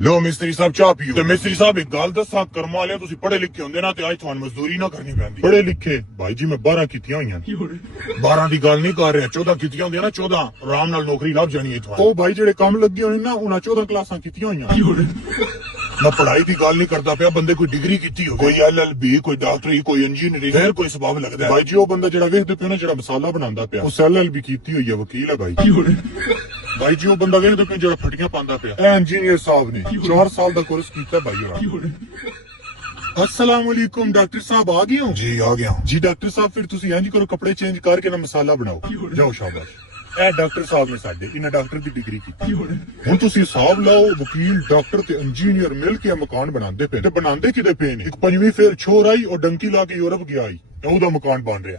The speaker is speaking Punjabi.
ਲੋ ਮਿਸਤਰੀ ਸਾਹਿਬ ਚਾਹ ਪੀਓ। ਤੇ ਮਿਸਤਰੀ ਸਾਹਿਬ ਇੱਕ ਗੱਲ ਦੱਸਾਂ, ਕਰਮਾਂ ਵਾਲਿਓ ਤੁਸੀਂ ਪੜ੍ਹੇ ਲਿਖੇ ਹੁੰਦੇ ਨਾ ਤੇ ਅੱਜ ਤੁਹਾਨੂੰ ਮਜ਼ਦੂਰੀ ਨਾ ਕਰਨੀ ਪੈਂਦੀ। ਪੜ੍ਹੇ ਲਿਖੇ ਭਾਈ ਜੀ ਮੈਂ 12 ਕੀਤੀਆਂ ਹੋਈਆਂ। 12 ਦੀ ਗੱਲ ਨਹੀਂ ਕਰ ਰਿਹਾ, 14 ਕੀਤੀਆਂ ਹੁੰਦੀਆਂ ਨਾ, 14 ਆਰਾਮ ਨਾਲ ਨੌਕਰੀ ਲੱਭ ਜਾਣੀ ਹੈ ਤੁਹਾਨੂੰ। ਉਹ ਭਾਈ ਜਿਹੜੇ ਕੰਮ ਲੱਗੇ ਹੋਣੇ ਨਾ ਉਹਨਾਂ 14 ਕਲਾਸਾਂ ਕੀਤੀਆਂ ਹੋਈਆਂ। ਮੈਂ ਪੜ੍ਹਾਈ ਦੀ ਗੱਲ ਨਹੀਂ ਕਰਦਾ ਪਿਆ, ਬੰਦੇ ਕੋਈ ਡਿਗਰੀ ਕੀਤੀ ਹੋਵੇ, ਕੋਈ LLB, ਕੋਈ ਡਾਕਟਰੀ, ਕੋਈ ਇੰਜੀਨੀਅਰਿੰਗ, ਫਿਰ ਕੋਈ ਸਬਬ ਲੱਗਦਾ ਭਾਈ ਜੀ। ਉਹ ਬੰਦਾ ਜਿਹੜਾ ਵੇਖਦੇ ਪਿਆ ਨਾ, ਜਿਹੜਾ ਮਸਾਲਾ ਬਣਾਉਂਦਾ ਪਿਆ, ਉਹ LLB ਕੀਤੀ ਹੋਈ ਹੈ, ਵਕੀਲ ਹੈ ਭਾਈ। ਭਾਈ ਜੀ ਉਹ ਬੰਦਾ ਵੇਖਦੇ ਪਿਆ ਜਿਹੜਾ ਫਟੀਆਂ ਪਾਉਂਦਾ ਪਿਆ, ਇਹ ਇੰਜੀਨੀਅਰ ਸਾਹਿਬ ਨੇ 4 ਸਾਲ ਦਾ ਕੋਰਸ ਕੀਤਾ ਭਾਈ ਹੋਣਾ। अस्सलाम वालेकुम डॉक्टर साहब आ गए हो? जी आ गया जी डॉक्टर साहब, फिर तुसी इंज करो, कपड़े चेंज करके ना मसाला बनाओ। जाओ शाबाश। ਇਹ ਡਾਕਟਰ ਸਾਹਿਬ ਨੇ ਸਾਡੇ, ਇਹਨਾਂ ਡਾਕਟਰ ਦੀ ਡਿਗਰੀ ਕੀਤੀ। ਹੁਣ ਤੁਸੀਂ ਹਿਸਾਬ ਲਾਓ, ਵਕੀਲ, ਡਾਕਟਰ ਤੇ ਇੰਜੀਨੀਅਰ ਮਿਲ ਕੇ ਮਕਾਨ ਬਣਾਉਂਦੇ ਪਏ। ਤੇ ਬਣਾਉਂਦੇ ਕਿਦੇ ਪਏ ਨੇ? ਇੱਕ ਪੰਜਵੀਂ ਫੇਰ ਛੋਰ ਆਈ ਉਹ ਡੰਕੀ ਲਾ ਕੇ ਯੂਰਪ ਗਿਆ ਆਈ, ਉਹਦਾ ਮਕਾਨ ਬਣ ਰਿਹਾ।